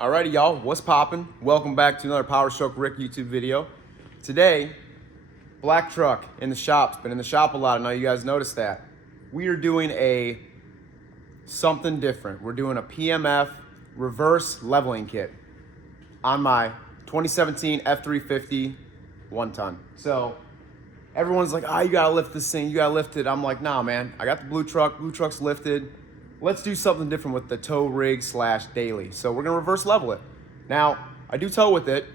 Alrighty, y'all, what's poppin'? Welcome back to another Powerstroke YouTube video. Today, black truck in the shop. It's been in the shop a lot. I know you guys noticed that. We are doing something different. We're doing a PMF reverse leveling kit on my 2017 F350 1-ton. So everyone's like, you gotta lift this thing, you gotta lift it. I'm like, nah, man, I got the blue truck's lifted. Let's do something different with the tow rig / daily. So we're gonna reverse level it. Now, I do tow with it.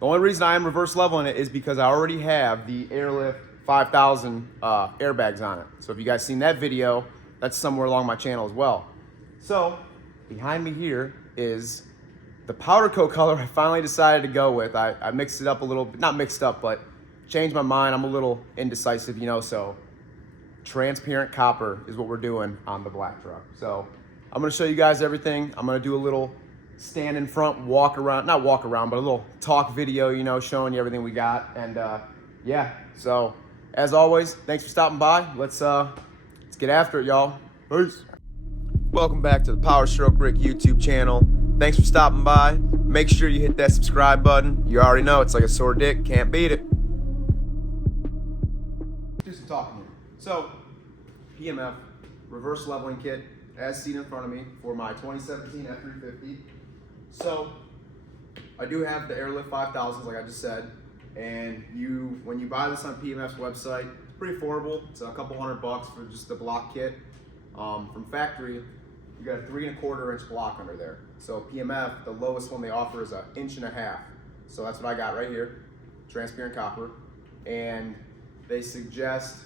The only reason I am reverse leveling it is because I already have the Airlift 5000 airbags on it. So if you guys seen that video, that's somewhere along my channel as well. So behind me here is the powder coat color I finally decided to go with. I mixed it up a little bit, not mixed up, but changed my mind. I'm a little indecisive, so transparent copper is what we're doing on the black truck. So I'm gonna show you guys everything. I'm gonna do a little stand in front, not walk around, but a little talk video, showing you everything we got. And yeah, so as always, thanks for stopping by. Let's get after it, y'all. Peace. Welcome back to the Powerstrokerick YouTube channel. Thanks for stopping by. Make sure you hit that subscribe button. You already know it's like a sore dick, can't beat it. Do some talking here. So, PMF reverse leveling kit, as seen in front of me, for my 2017 F350. So, I do have the Airlift 5000s, like I just said, and when you buy this on PMF's website, it's pretty affordable. It's a couple $100 for just the block kit. From factory, you got a 3¼ inch block under there. So PMF, the lowest one they offer is 1.5 inches. So that's what I got right here, transparent copper, and they suggest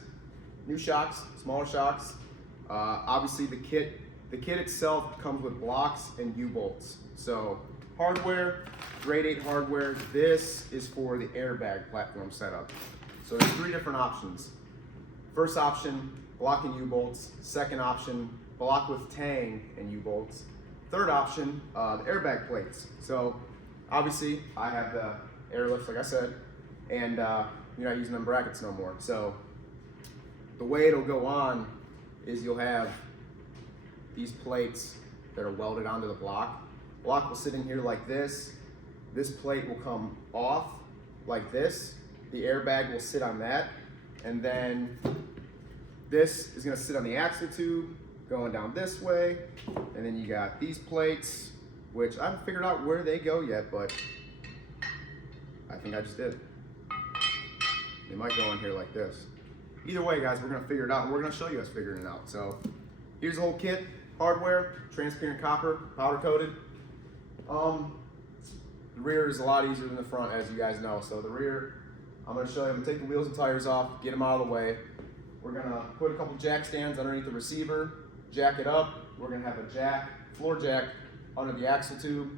new shocks, smaller shocks. Obviously the kit itself comes with blocks and U-bolts. So hardware, grade 8 hardware. This is for the airbag platform setup. So there's 3 different options. First option, block and U-bolts. Second option, block with tang and U-bolts. Third option, the airbag plates. So obviously I have the Airlifts, like I said, and you're not using them brackets no more. So the way it'll go on is you'll have these plates that are welded onto the block. Block will sit in here like this. This plate will come off like this. The airbag will sit on that. And then this is gonna sit on the axle tube going down this way. And then you got these plates, which I haven't figured out where they go yet, but I think I just did. They might go in here like this. Either way, guys, we're gonna figure it out, and we're gonna show you us figuring it out. So here's the whole kit: hardware, transparent copper, powder coated. The rear is a lot easier than the front, as you guys know. So the rear, I'm gonna show you. I'm gonna take the wheels and tires off, get them out of the way. We're gonna put a couple jack stands underneath the receiver, jack it up. We're gonna have a floor jack under the axle tube,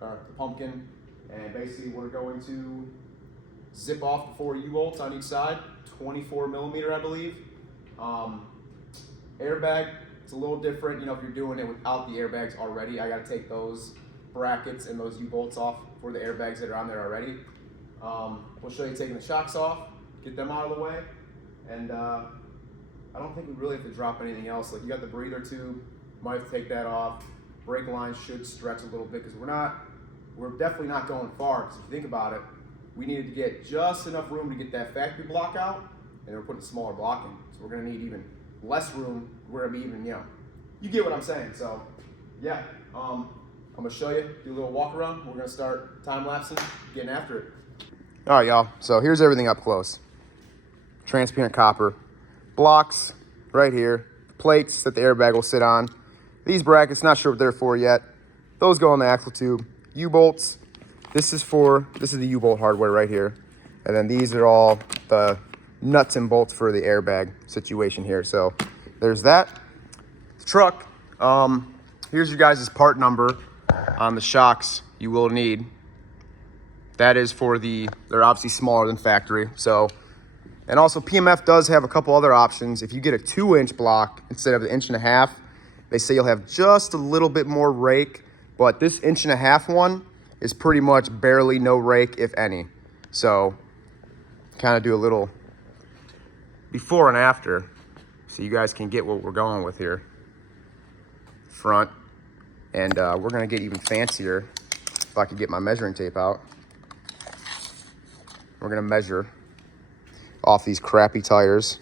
the pumpkin, and basically we're going to zip off the 4 U-bolts on each side, 24mm, I believe. Airbag, it's a little different, if you're doing it without the airbags already. I gotta take those brackets and those U-bolts off for the airbags that are on there already. We'll show you taking the shocks off, get them out of the way, and I don't think we really have to drop anything else. Like, you got the breather tube, might have to take that off. Brake line should stretch a little bit because we're definitely not going far, because if you think about it, we needed to get just enough room to get that factory block out, and we're putting a smaller block in. So we're gonna need even less room. We're gonna be even, you get what I'm saying. So yeah, I'm gonna show you, do a little walk around. We're gonna start time-lapsing, getting after it. All right, y'all, so here's everything up close. Transparent copper, blocks right here, plates that the airbag will sit on. These brackets, not sure what they're for yet. Those go on the axle tube. U-bolts. This is the U-bolt hardware right here. And then these are all the nuts and bolts for the airbag situation here. So there's that. Truck. Here's your guys' part number on the shocks you will need. That is for they're obviously smaller than factory. So, and also PMF does have a couple other options. If you get a 2-inch block instead of the 1.5 inches, they say you'll have just a little bit more rake, but this 1.5 inch one is pretty much barely no rake, if any. So kind of do a little before and after so you guys can get what we're going with here. Front, and we're gonna get even fancier if I could get my measuring tape out. We're gonna measure off these crappy tires.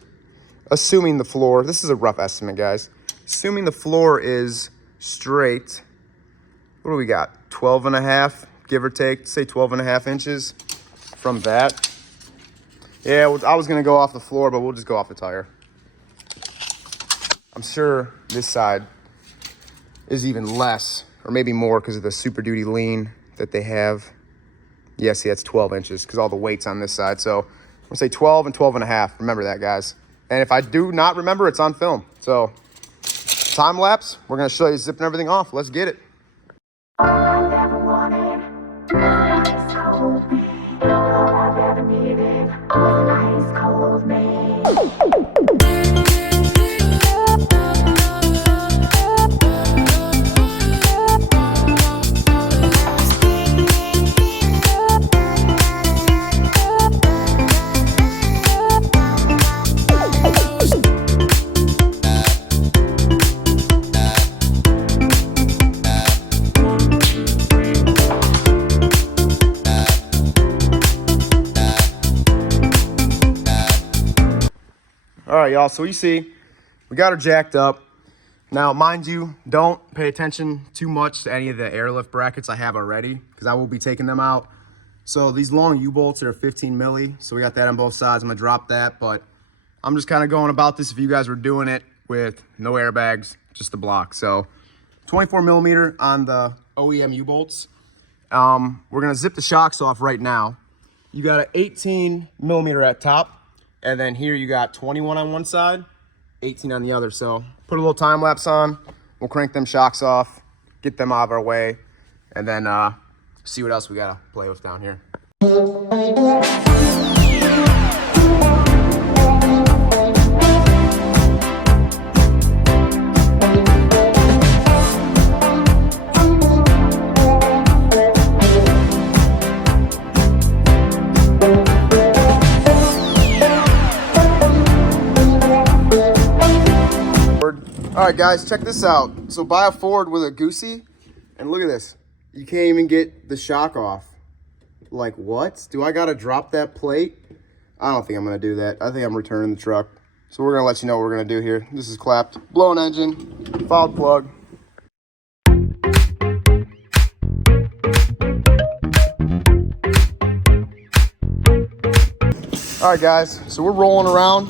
Assuming the floor, this is a rough estimate, guys. Assuming the floor is straight, what do we got? 12 and a half, give or take, say 12 and a half inches from that. Yeah, well, I was gonna go off the floor, but we'll just go off the tire. I'm sure this side is even less, or maybe more because of the Super Duty lean that they have. Yeah, see, that's 12 inches because all the weight's on this side. So I'm gonna say 12 and 12 and a half. Remember that, guys. And if I do not remember, it's on film. So time lapse, we're gonna show you zipping everything off. Let's get it. All I've ever wanted was an ice cold man. All I've ever needed was an ice cold man. All right, y'all, so you see, we got her jacked up. Now, mind you, don't pay attention too much to any of the airlift brackets I have already, because I will be taking them out. So these long U-bolts are 15 milli, so we got that on both sides. I'm gonna drop that, but I'm just kind of going about this if you guys were doing it with no airbags, just the block. So 24 millimeter on the OEM U-bolts. We're gonna zip the shocks off right now. You got an 18 millimeter at top, and then here you got 21 on one side, 18 on the other. So put a little time lapse on, we'll crank them shocks off, get them out of our way, and then see what else we gotta play with down here. All right, guys, check this out. So buy a Ford with a goosey, and look at this. You can't even get the shock off. Like, what? Do I gotta drop that plate? I don't think I'm gonna do that. I think I'm returning the truck. So we're gonna let you know what we're gonna do here. This is clapped, blown engine, fouled plug. All right, guys, so we're rolling around,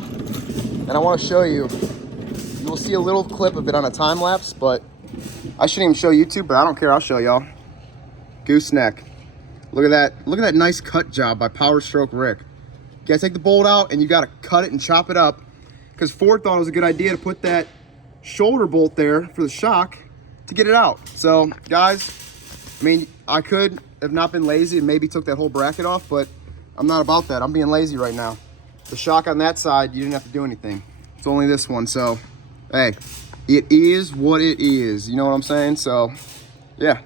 and I wanna show you. You'll see a little clip of it on a time lapse, but I shouldn't even show YouTube, but I don't care, I'll show y'all. Gooseneck. Look at that. Look at that nice cut job by Powerstrokerick. You gotta take the bolt out and you gotta cut it and chop it up, because Ford thought it was a good idea to put that shoulder bolt there for the shock to get it out. So guys, I mean, I could have not been lazy and maybe took that whole bracket off, but I'm not about that. I'm being lazy right now. The shock on that side, you didn't have to do anything. It's only this one, so hey, it is what it is. You know what I'm saying? So, yeah.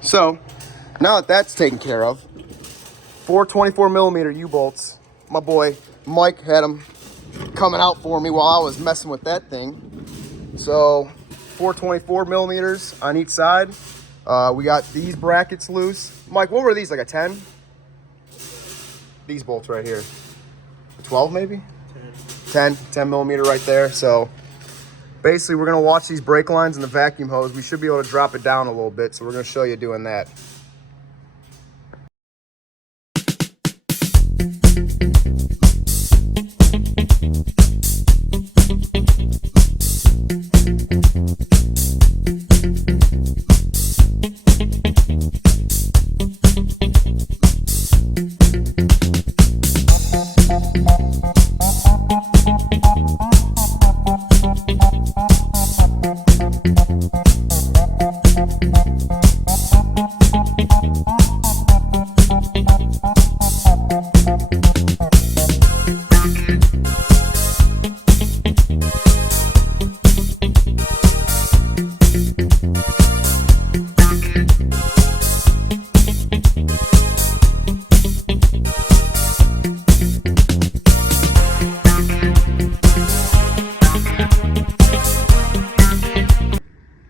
So, now that that's taken care of, 4 24 millimeter U-bolts. My boy Mike had them coming out for me while I was messing with that thing. So, 4 24 millimeters on each side. We got these brackets loose. Mike, what were these, like a 10? These bolts right here. 12 maybe? 10 millimeter right there. So, basically, we're gonna watch these brake lines and the vacuum hose. We should be able to drop it down a little bit, so we're gonna show you doing that.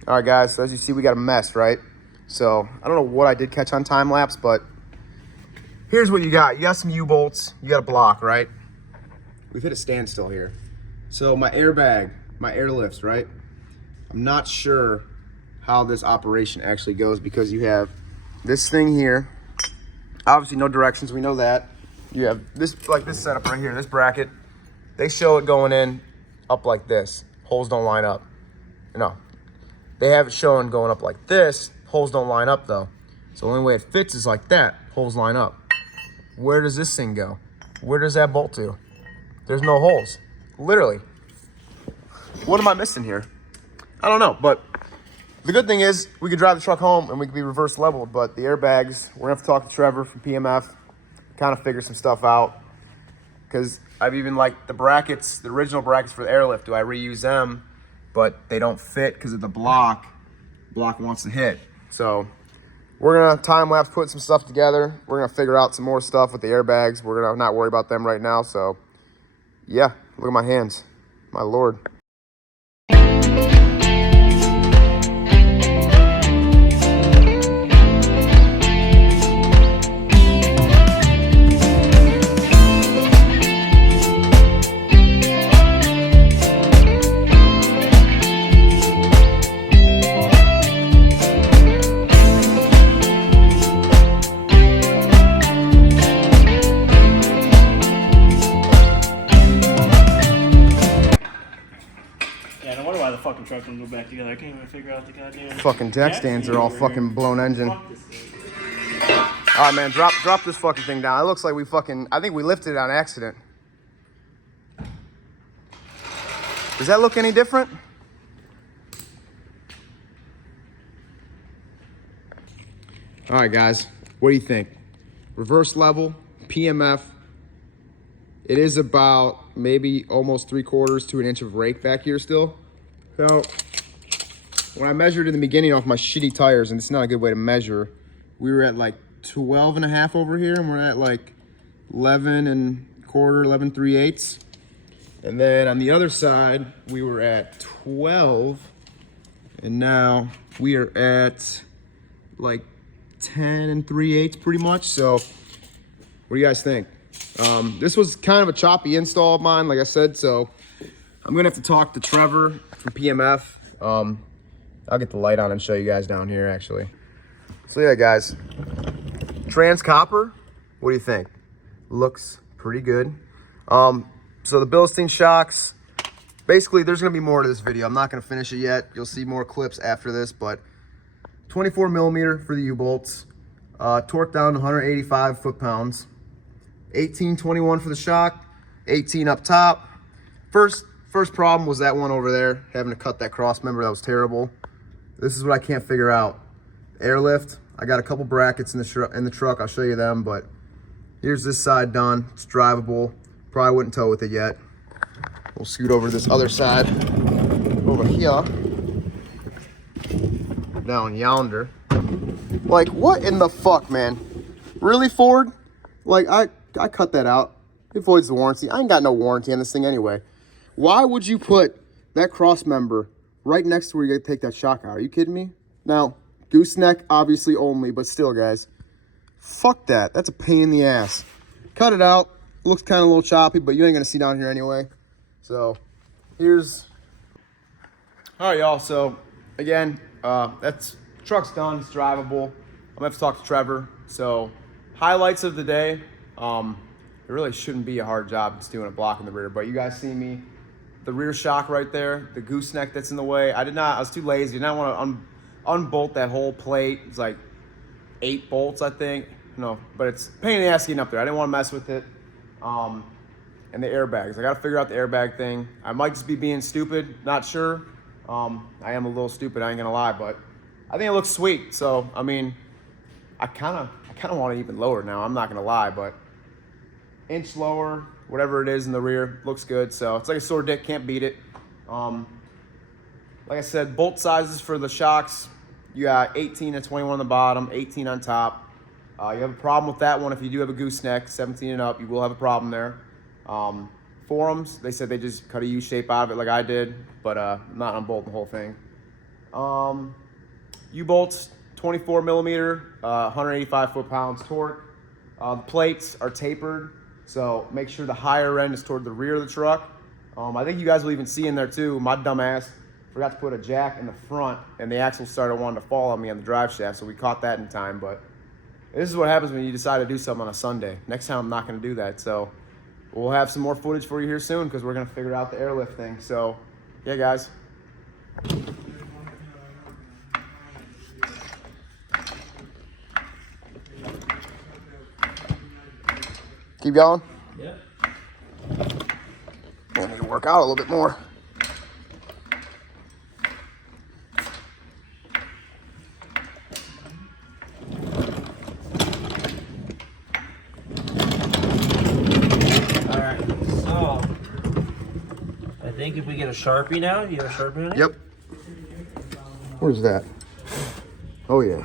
All right, guys, so as you see, we got a mess, right? So I don't know what I did catch on time lapse, but here's what you got. You got some U-bolts, you got a block, right? We've hit a standstill here. So my airbag, my airlifts, right? I'm not sure how this operation actually goes because you have this thing here. Obviously no directions, we know that. You have this, like this setup right here, this bracket. They show it going in up like this. Holes don't line up. No, they have it showing going up like this. Holes don't line up though. So the only way it fits is like that. Holes line up. Where does this thing go? Where does that bolt to? There's no holes, literally. What am I missing here? I don't know, but the good thing is we could drive the truck home and we could be reverse leveled, but the airbags, we're gonna have to talk to Trevor from PMF, kind of figure some stuff out. Because I've even like the brackets, the original brackets for the airlift, do I reuse them? But they don't fit because of the block. Block wants to hit. So we're gonna time lapse put some stuff together. We're gonna figure out some more stuff with the airbags. We're gonna not worry about them right now. So yeah, look at my hands, my Lord. Fucking truck don't go back together. I can't even figure out the goddamn Fucking jack stands are all fucking blown engine. All right, man, drop this fucking thing down. It looks like I think we lifted it on accident. Does that look any different? All right, guys, what do you think? Reverse level, PMF. It is about maybe almost 3/4 to an inch of rake back here still. So when I measured in the beginning off my shitty tires, and it's not a good way to measure, we were at like 12.5 over here, and we're at like 11.25, 11.3/8. And then on the other side, we were at 12, and now we are at like 10.3/8 pretty much. So what do you guys think? This was kind of a choppy install of mine, like I said, so I'm gonna have to talk to Trevor from PMF. I'll get the light on and show you guys down here actually. So yeah, guys, trans copper, what do you think? Looks pretty good. So the bilstein shocks, basically there's gonna be more to this video. I'm not gonna finish it yet. You'll see more clips after this, but 24mm for the U-bolts, torque down to 185 foot-pounds, 1821 for the shock, 18 up top. First problem was that one over there, having to cut that cross member. That was terrible. This is what I can't figure out. Airlift, I got a couple brackets in the truck. I'll show you them, but here's this side done. It's drivable. Probably wouldn't tow with it yet. We'll scoot over to this other side over here. Down yonder. Like, what in the fuck, man? Really, Ford? Like, I cut that out. It voids the warranty. I ain't got no warranty on this thing anyway. Why would you put that cross member right next to where you gotta take that shock out? Are you kidding me? Now, gooseneck obviously only, but still, guys, fuck that. That's a pain in the ass. Cut it out. Looks kind of a little choppy, but you ain't gonna see down here anyway. So here's, all right, y'all. So again, that's truck's done. It's drivable. I'm gonna have to talk to Trevor. So highlights of the day. It really shouldn't be a hard job just doing a block in the rear, but you guys see me. The rear shock right there, the gooseneck that's in the way. I was too lazy. I did not want to unbolt that whole plate. It's like 8 bolts, I think. No, but it's a pain in the ass getting up there. I didn't want to mess with it. And the airbags. I got to figure out the airbag thing. I might just be being stupid, not sure. I am a little stupid, I ain't gonna lie, but I think it looks sweet. So, I mean, I kind of want to even lower now. I'm not gonna lie, but inch lower, whatever it is in the rear, looks good. So it's like a sore dick, can't beat it. Like I said, bolt sizes for the shocks, you got 18 and 21 on the bottom, 18 on top. You have a problem with that one if you do have a gooseneck, 17 and up, you will have a problem there. Forums, they said they just cut a U shape out of it like I did, but not unbolt the whole thing. U-bolts, 24 millimeter, 185 foot-pounds torque. The plates are tapered, so make sure the higher end is toward the rear of the truck. I think you guys will even see in there too, my dumb ass forgot to put a jack in the front, and the axle started wanting to fall on me on the drive shaft, so we caught that in time. But this is what happens when you decide to do something on a Sunday. Next time I'm not going to do that, so we'll have some more footage for you here soon because we're going to figure out the airlift thing. So, yeah, guys. Keep going? Yeah. I need to work out a little bit more. Alright, so I think if we get a Sharpie now, you have a Sharpie on it? Yep. Where's that? Oh, yeah.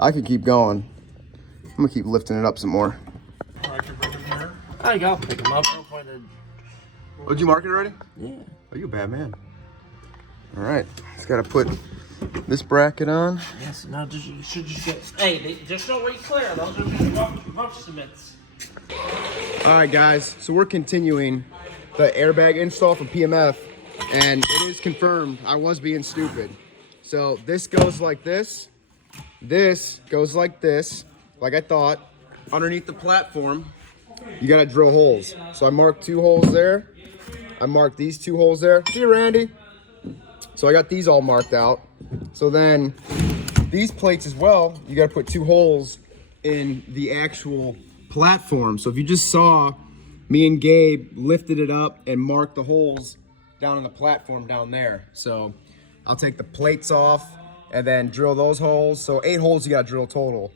I could keep going. I'm gonna keep lifting it up some more. I go pick them up. No point in... Oh, did you mark it already? Yeah. Oh, you a bad man. All right, just gotta put this bracket on. Yes, now just, you should just get... Hey, just so we're clear, those are rough submits. All right, guys, so we're continuing the airbag install from PMF, and it is confirmed I was being stupid. So this goes like this goes like this, like I thought. Underneath the platform, you gotta drill holes. So I marked 2 holes there. I marked these 2 holes there. See you, Randy. So I got these all marked out. So then these plates as well, you gotta put 2 holes in the actual platform. So if you just saw me and Gabe lifted it up and marked the holes down on the platform down there. So I'll take the plates off and then drill those holes. So 8 holes you gotta drill total.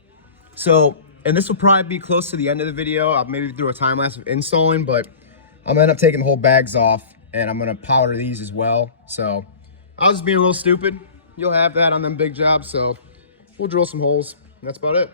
So, and this will probably be close to the end of the video. I'll maybe do a time lapse of installing, but I'm gonna end up taking the whole bags off and I'm gonna powder these as well. So I was just being a little stupid. You'll have that on them big jobs. So we'll drill some holes and that's about it.